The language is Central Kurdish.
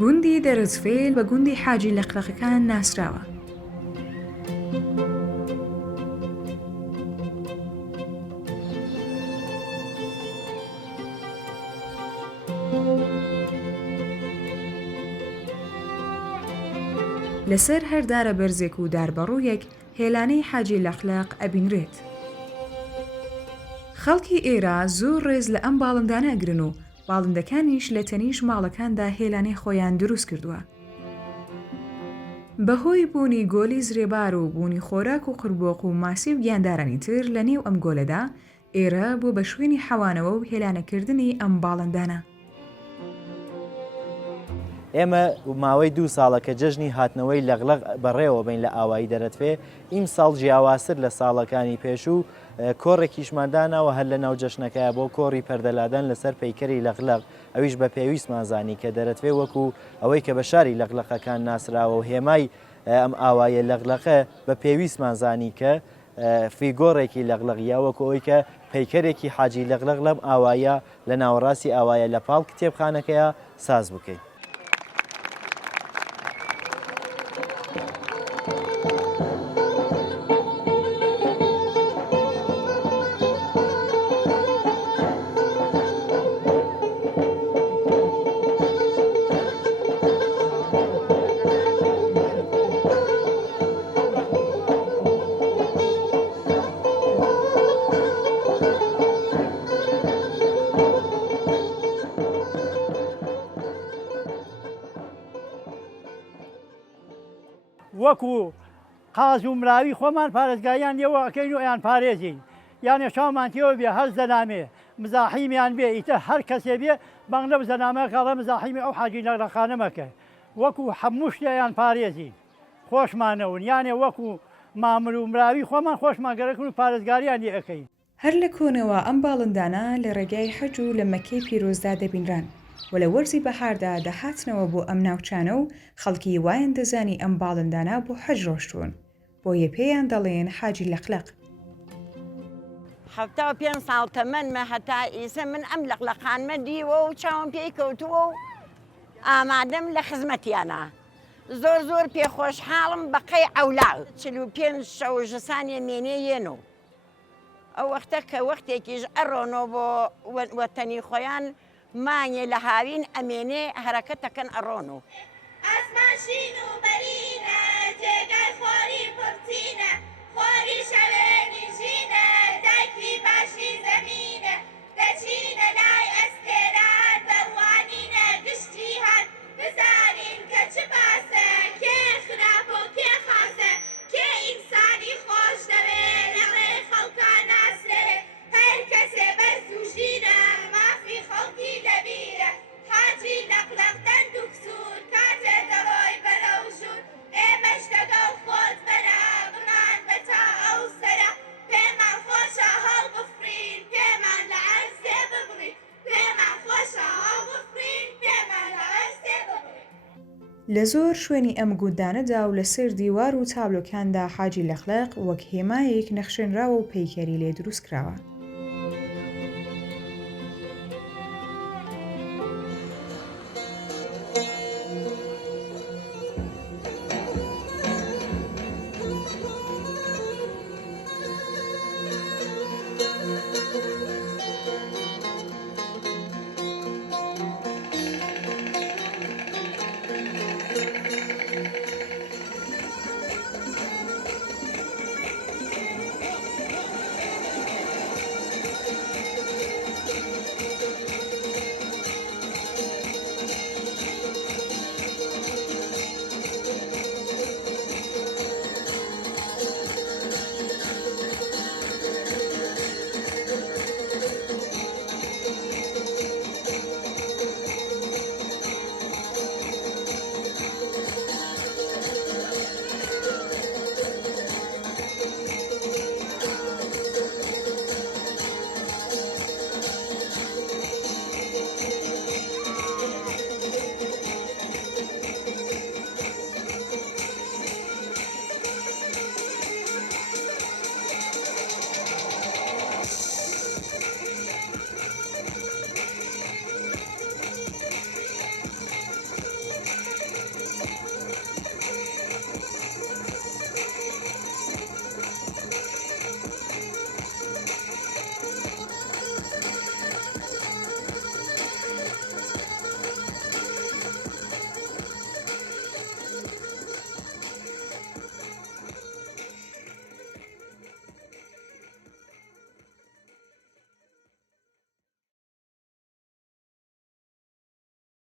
گوندی دەرەجفێل بە گوندی حاجی لەقلەقەکان ناسراوە. لەسەر هەردارە بەرزێک و داربەڕوویەک هێلانەی حاجی لەقلەق ئەبینرێت. خەڵکی ئێرە زۆر ڕێز لە ئەم باڵندانە ئەگرن و باڵندەکانیش لە تەنیش ماڵەکاندا هێلانەی خۆیان دروست کردووە. بەهۆی بوونی گۆلی زرێبار و بوونی خۆراک و قوربۆق و ماسی و گیاندارانی تر لە نێو ئەم گۆلەدا ئێرە بۆ بە شوێنی حەوانەوە و هێلانەکردنی ئەم باڵندانە. ئێمە ماوەی 2 ساڵە کە جەژنی هاتنەوەی لەغلەق بەڕێوە بین لە ئاوایی دەرەتوێ، ئیم ساڵ جیاوازتر لە ساڵەکانی پێش و کۆڕێکیشماندانەوە هەر لە ناو جەشنەکەیە بۆ کۆڕی پەردەلادەن لەسەر پەیکەری لەغلەق، ئەویش بە پێویستمانزانی کە دەرەتوێ وەکو ئەوەی کە بە شاری لەغلەقەکان ناسراوە و هێمای ئەم ئاوایە لەغلەقە بە پێویستمانزانی کە فیگۆڕێکی لەغلەقیە وەکو ئەوەی کە پەیکەرێکی حاجی لەغلەق لەم ئاوایە لە ناوەڕاستی ئاوایە لە پاڵ کتێبخانەکەیە ساز بکەین. وەکو قاز و مراوی خۆمان پارێزگایان لێوە ئەەکەین و ئەیان پارێزین، یانێ شاومانتیەوە بێ هەر زەنامێ مزاحیمیان بێ ئیتر هەر کەسێ بێ بەنگ لەو زەنامەکەڵە مزاحیمی ئەو حاجی لەغلەقانە مەکە، وەکو هەموو شتیان پارێزین خۆشمانەون، یانێ وەکو مامر و مراوی خۆمان خۆشمان گەرەکن و پارێزگاریان لێ ئەەکەین. هەر لە کۆنەوە ئەم باڵندانە لە ڕێگای حەج و لە مەکەی پیرۆزدا دەبینران و لە وەرزی بەهاردا دەهاتنەوە بۆ ئەم ناوچانە و خەڵکی وایان دەزانی ئەم باڵندانە بۆ حەج ڕۆشتوون، بۆیە پێیان دەڵێن حاجی لەقلەق. 75 ساڵ تەمەنمە هەتا ئیسە من ئەم لەقلەقانمە دیوە و چاوم پێی کەوتووە و ئامادەم لە خزمەتیانە. زۆر پێخۆشحاڵم بەقەی ئەولاڵ 45 شەوژەسانیە مێنێ و ئەو وەختە کە وەختێکیش ئەڕۆنەوە بۆ وەتەنی خۆیان مانیە لە هاوین ئەمێنێ هەرەکەتەکەن ئەڕۆن و ئەسماشین و بەرینە جێگەی خۆری پڕچینە خۆری شەوێنی ژینە دایکی باشی زەمینە دەچینە لای ئەستێرە دەڕوانینە گشتی هەن بزانین کە چ باسە کێ خراپە و کێ خاسە کێ ئینسانی خۆش دەوێ لە ڕێ خەڵکا ناسرێ هەر کەسێ بەرز و ژینە مافی خەڵکی لەبیرە حاجی لەقلەق دەند و کسوور کاتێ دەڕۆی بەرەو ژوور ئێمەش دەگەڵ خۆت بەرە بڕان بە تا ئەو سەرە پێمان خۆشە هەڵ بفرین پێمان لە عەرزێ ببڕین پێمان خۆشە هەڵ بفرین پێمان لە عەرزێ ببڕین. لە زۆر شوێنی ئەم گوندانەدا و لەسەر دیوار و تابلۆکاندا حاجی لەقلەق وەک هێمایەک نەخشێنراوە و پەیکەری لێ دروست کراوە.